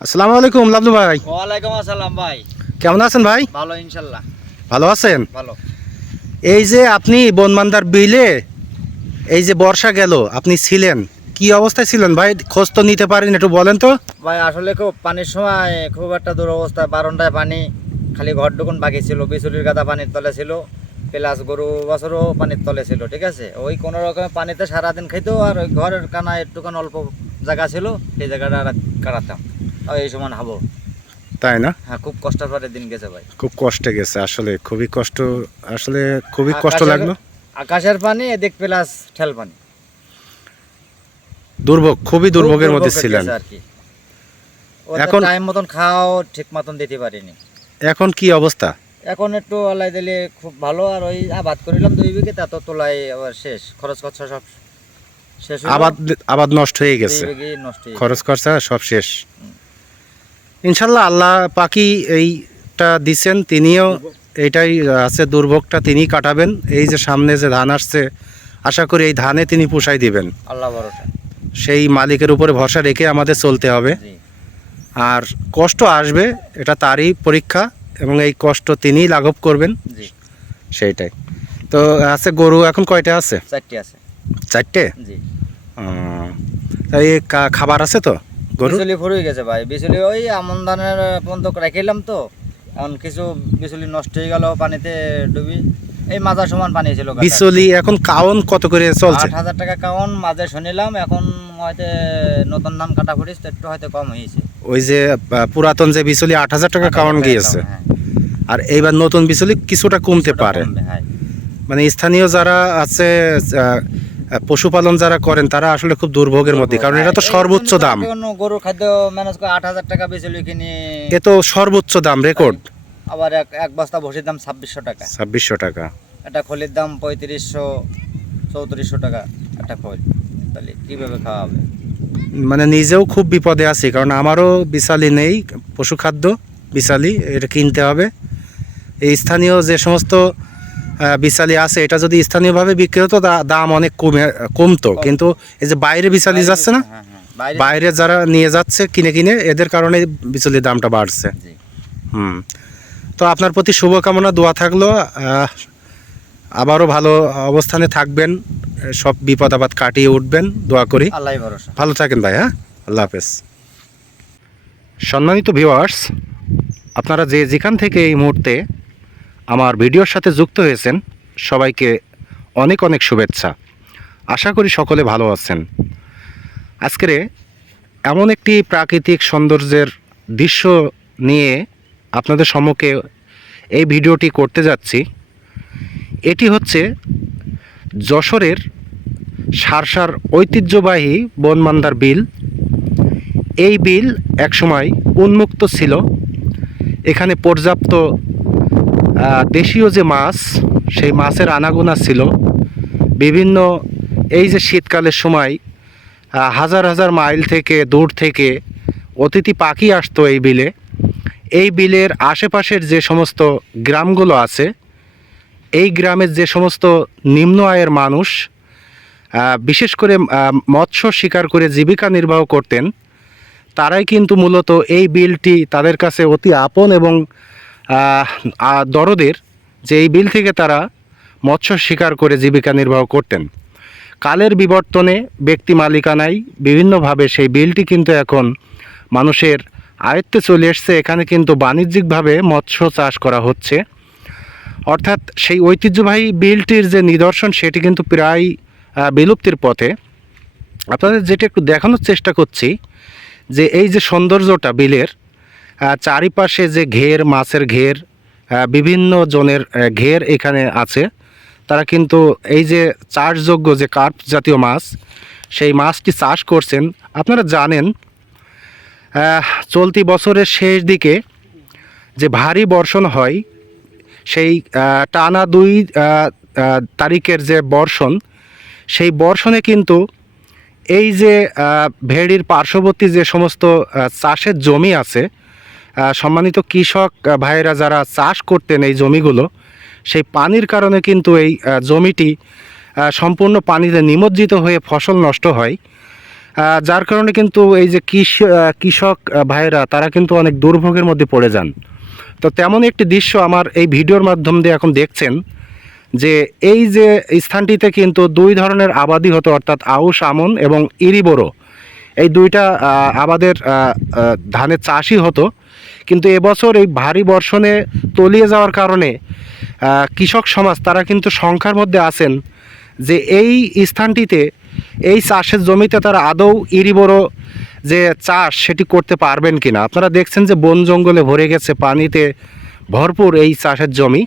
আসসালামু আলাইকুম লাবলু ভাই। ওয়ালাইকুম আসসালাম ভাই। কেমন আছেন ভাই? ভালো ইনশাল্লাহ। ভালো আছেন? ভালো। এই যে আপনি বনমান্দার বিলে এই যে বর্ষা গেল আপনি ছিলেন। কি অবস্থায় ছিলেন ভাই? খোঁজ তো নিতে পারেন একটু বলেন তো। ভাই আসলে খুব পানির সময় খুব একটা দুরবস্থা বারোটায় পানি খালি ঘর ঢুকুন বাকি ছিল বিচুলির গাদা পানির তলে ছিল প্লাস গরু বছরও পানির তলে ছিল ঠিক আছে? ওই কোনো রকমের পানিতে সারাদিন খাইতো আর ওই ঘরের কানা একটুখান অল্প জায়গা ছিল সেই জায়গাটা কাটাতাম। এই সমান হব। তাই না? হ্যাঁ খুব কষ্টের পরে দিন গেছে ভাই। খুব কষ্টে গেছে আসলে খুবই কষ্ট আসলে খুবই কষ্ট লাগল। আকাশের পানি এদিক প্লাস ঠেল পানি। দুর্ভোগ খুবই দুর্ভোগের মধ্যে ছিলেন। এখন টাইম মতন খাওয়াও ঠিক মতন দিতে পারিনি। এখন কি অবস্থা? এখন একটু আলাই দিলে খুব ভালো আর ওই আবাদ করিলাম দুই বিঘে তা তো তোলাই আবার শেষ। খরচ খরচা সব শেষ আবাদ আবাদ নষ্ট হয়ে গেছে। খরচ খরচা সব শেষ। ইনশাল্লাহ আল্লাহ পাকি এইটা দিচ্ছেন তিনিও এটাই আছে দুর্ভোগটা তিনি কাটাবেন। এই যে সামনে যে ধান আসছে আশা করি এই ধানে তিনি পুষাই দিবেন। আল্লাহ ভরসা। সেই মালিকের উপরে ভরসা রেখে আমাদের চলতে হবে। আর কষ্ট আসবে এটা তারই পরীক্ষা এবং এই কষ্ট তিনিই লাঘব করবেন। সেইটাই। তো আছে গরু এখন কয়টা আছে? চারটে আছে। চারটে? জি। এই খাবার আছে তো? বিচুলি ফুরুই গেছে ভাই। বিচুলি ওই আমন ধানের পর্যন্ত রাখিলাম তো। এখন কিছু বিচুলি নষ্ট হয়ে গেল পানিতে ডুবি। এই মাজা সমান পানি ছিল। বিচলি এখন কাউন কত করে চলছে? আট হাজার টাকা কাউন মাঝে শুনিলাম এখন হয়তো নতুন ধান কাটা ফুটিস তো একটু হয়তো কম হয়েছে। ওই যে পুরাতন যে বিচলি আট হাজার টাকা কাউন গিয়েছে। হ্যাঁ, আর এইবার নতুন বিচলি কিছুটা কমতে পারে। হ্যাঁ। মানে স্থানীয় যারা আছে পশুপালন যারা করেন তারা আসলে খুব দুর্ভোগের মধ্যে কারণ এটা তো হ্যাঁ, সর্বোচ্চ দাম। গরুর খাদ্য ম্যানেজ করে আট হাজার টাকা বেচলি কিনে এ তো সর্বোচ্চ দাম রেকর্ড। আবার এক এক বস্তা ভসির দাম ছাব্বিশশো টাকা। ছাব্বিশশো টাকা। একটা খোলের দাম পঁয়ত্রিশশো চৌত্রিশশো টাকা একটা খোল। তাহলে কীভাবে খাওয়া হবে? মানে নিজেও খুব বিপদে আছি কারণ আমারও বিশালি নেই পশু খাদ্য বিশালি এটা কিনতে হবে। এই স্থানীয় যে সমস্ত বিশালি আছে। এটা যদি স্থানীয়ভাবে বিক্রি হতো দাম অনেক কমে কমতো। কিন্তু এই যে বাইরে বিশালি যাচ্ছে না হ্যাঁ হ্যাঁ বাইরে বাইরে যারা নিয়ে যাচ্ছে কিনে কিনে এদের কারণে বিচলির দামটা বাড়ছে। হুম। তো আপনার প্রতি শুভকামনা দোয়া থাকল। আবারও ভালো অবস্থানে থাকবেন। সব বিপদ আপদ কাটিয়ে উঠবেন। দোয়া করি। ভালো থাকেন ভাই হ্যাঁ? আল্লাহ হাফেজ। সম্মানিত ভিউয়ার্স আপনারা যে যেখান থেকে এই মুহূর্তে আমার ভিডিওর সাথে যুক্ত হয়েছেন সবাইকে অনেক অনেক শুভেচ্ছা। আশা করি সকলে ভালো আছেন। আজকের এমন একটি প্রাকৃতিক সৌন্দর্যের দৃশ্য নিয়ে আপনাদের সম্মুখে এই ভিডিওটি করতে যাচ্ছি। এটি হচ্ছে যশোরের সারসার ঐতিহ্যবাহী বনমান্দার বিল। এই বিল একসময় উন্মুক্ত ছিল। এখানে পর্যাপ্ত দেশীয় যে মাছ, সেই মাছের আনাগোনা ছিল। বিভিন্ন এই যে শীতকালের সময় হাজার হাজার মাইল থেকে দূর থেকে অতিথি পাখি আসতো এই বিলে। এই বিলের আশেপাশের যে সমস্ত গ্রামগুলো আছে, এই গ্রামের যে সমস্ত নিম্ন আয়ের মানুষ বিশেষ করে মৎস্য শিকার করে জীবিকা নির্বাহ করতেন, তারাই কিন্তু মূলত এই বিলটি তাদের কাছে অতি আপন এবং দরদের যে এই বিল থেকে তারা মৎস্য শিকার করে জীবিকা নির্বাহ করতেন। কালের বিবর্তনে ব্যক্তি মালিকানায় বিভিন্নভাবে সেই বিলটি কিন্তু এখন মানুষের আয়ত্তে চলে এসছে। এখানে কিন্তু বাণিজ্যিকভাবে মৎস্য চাষ করা হচ্ছে। অর্থাৎ সেই ঐতিহ্যবাহী বিলটির যে নিদর্শন, সেটি কিন্তু প্রায় বিলুপ্তির পথে। আপনাদের যেটা একটু দেখানোর চেষ্টা করছি, যে এই যে সৌন্দর্যটা বিলের চারিপাশে যে ঘের, মাছের ঘের বিভিন্ন জনের ঘের এখানে আছে। তারা কিন্তু এই যে চাষযোগ্য যে কার্প জাতীয় মাছ, সেই মাছটি চাষ করছেন। আপনারা জানেন চলতি বছরের শেষ দিকে যে ভারী বর্ষণ হয়, সেই টানা দুই তারিখের যে বর্ষণ, সেই বর্ষণে কিন্তু এই যে ভেড়ির পার্শ্ববর্তী যে সমস্ত চাষের জমি আছে সম্মানিত কৃষক ভাইয়েরা যারা চাষ করতেন এই জমিগুলো, সেই পানির কারণে কিন্তু এই জমিটি সম্পূর্ণ পানিতে নিমজ্জিত হয়ে ফসল নষ্ট হয়। যার কারণে কিন্তু এই যে কৃষ- কৃষক ভাইয়েরা, তারা কিন্তু অনেক দুর্ভোগের মধ্যে পড়ে যান। তো তেমন একটি দৃশ্য আমার এই ভিডিওর মাধ্যম দিয়ে এখন দেখছেন যে এই যে স্থানটিতে কিন্তু দুই ধরনের আবাদি হতো, অর্থাৎ আউশ, আমন এবং ইরিবোরো। এই দুইটা আবাদের ধানের চাষই হতো। কিন্তু এবছর এই ভারী বর্ষণে তলিয়ে যাওয়ার কারণে কৃষক সমাজ তারা কিন্তু সংখ্যার মধ্যে আছেন যে এই স্থানটিতে এই চাষের জমিতে তারা আদৌ ইরিবোরো যে চাষ সেটি করতে পারবেন কিনা। আপনারা দেখছেন যে বন জঙ্গলে ভরে গেছে পানিতে ভরপুর এই চাষের জমি।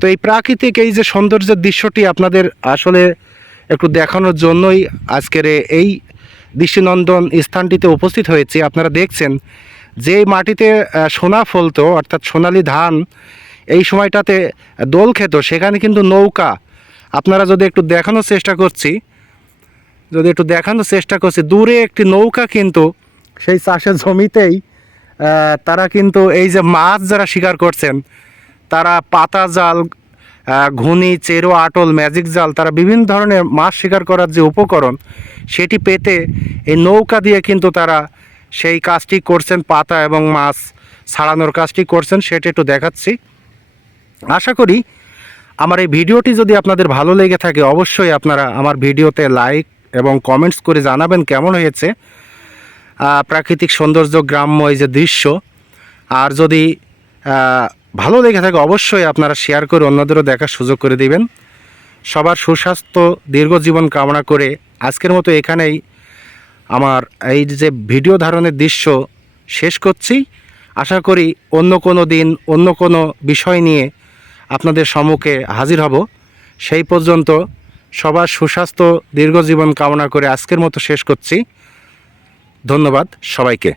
তো এই প্রাকৃতিক এই যে সৌন্দর্যের দৃশ্যটি আপনাদের আসলে একটু দেখানোর জন্যই আজকের এই দৃষ্টিনন্দন স্থানটিতে উপস্থিত হয়েছি। আপনারা দেখছেন যে মাটিতে সোনা ফলতো, অর্থাৎ সোনালি ধান, এই সময়টাতে দোল খেত, সেখানে কিন্তু নৌকা। আপনারা যদি একটু দেখানোর চেষ্টা করছি, যদি একটু দেখানোর চেষ্টা করছি, দূরে একটি নৌকা কিন্তু সেই চাষের জমিতেই তারা কিন্তু এই যে মাছ যারা শিকার করছেন, তারা পাতা জাল ঘুনি, চেরো, আটল, ম্যাজিক জাল, তারা বিভিন্ন ধরনের মাছ শিকার করার যে উপকরণ, সেটি পেতে এই নৌকা দিয়ে কিন্তু তারা সেই কাজটি করছেন পাতা এবং মাছ ছাড়ানোর কাজটি করছেন, সেটা একটু দেখাচ্ছি। আশা করি আমার এই ভিডিওটি যদি আপনাদের ভালো লেগে থাকে, অবশ্যই আপনারা আমার ভিডিওতে লাইক এবং কমেন্টস করে জানাবেন কেমন হয়েছে। প্রাকৃতিক সৌন্দর্য, গ্রাম্য এই যে দৃশ্য। আর যদি ভালো লেগে থাকে, অবশ্যই আপনারা শেয়ার করে অন্যদেরও দেখার সুযোগ করে দিবেন। সবার সুস্বাস্থ্য, দীর্ঘ জীবন কামনা করে আজকের মতো এখানেই। আমার এই যে ভিডিও ধারণের দৃশ্য শেষ করছি। আশা করি অন্য কোনো দিন, অন্য কোনো বিষয় নিয়ে আপনাদের সম্মুখে হাজির হব। সেই পর্যন্ত সবার সুস্বাস্থ্য, দীর্ঘজীবন কামনা করে আজকের মতো শেষ করছি। ধন্যবাদ সবাইকে।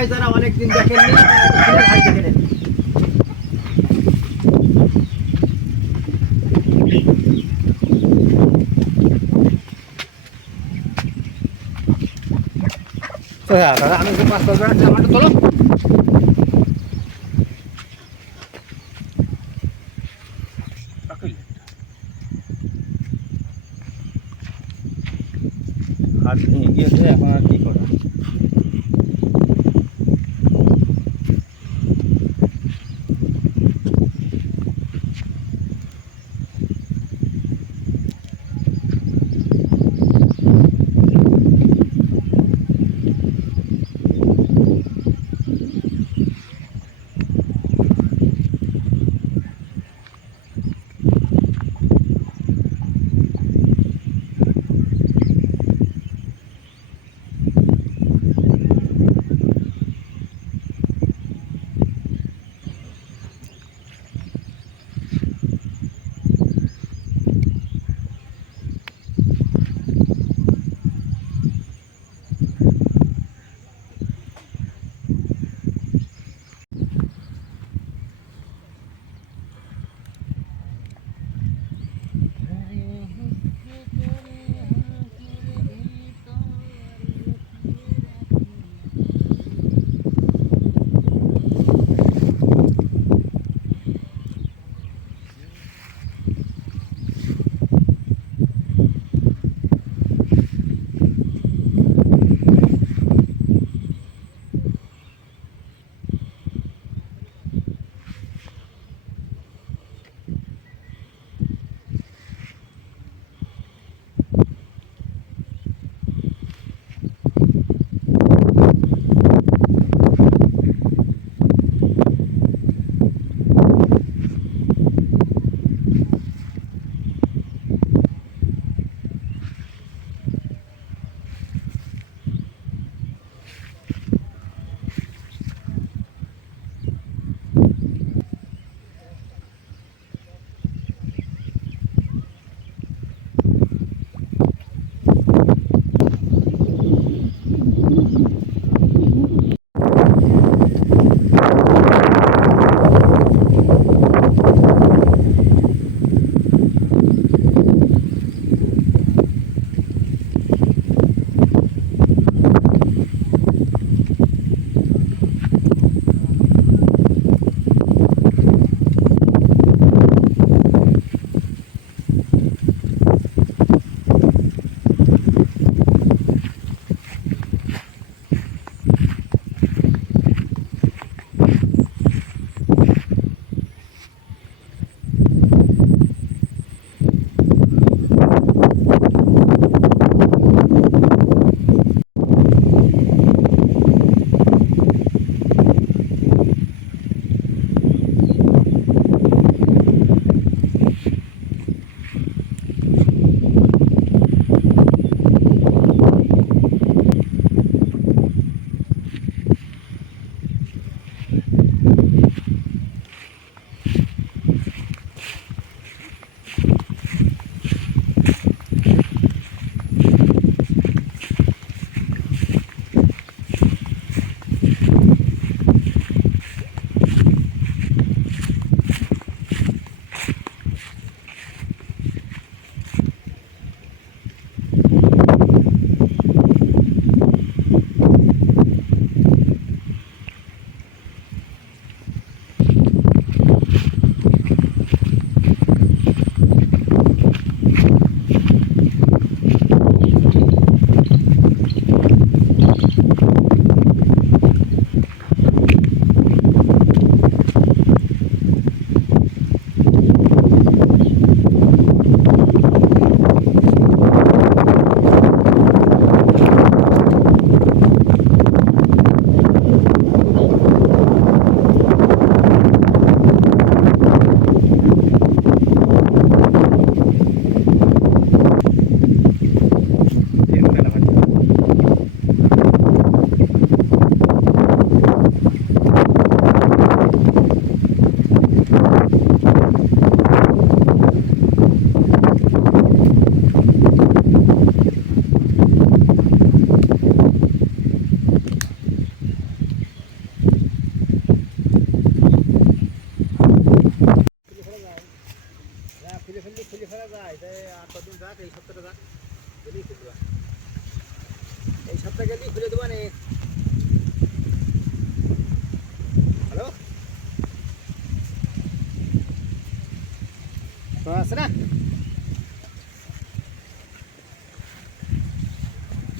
সিলেট হাই যারা অনেকদিন দেখেননি, তারা সিলেট হাই দেখে নেন। হ্যাঁ দাদা আমি যে পাঁচ পাঁচ আমারটা তোলো। হাত ভেঙে গিয়েছে, এখন আর কি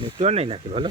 নেটওয়ার্ক নেই নাকি ভালো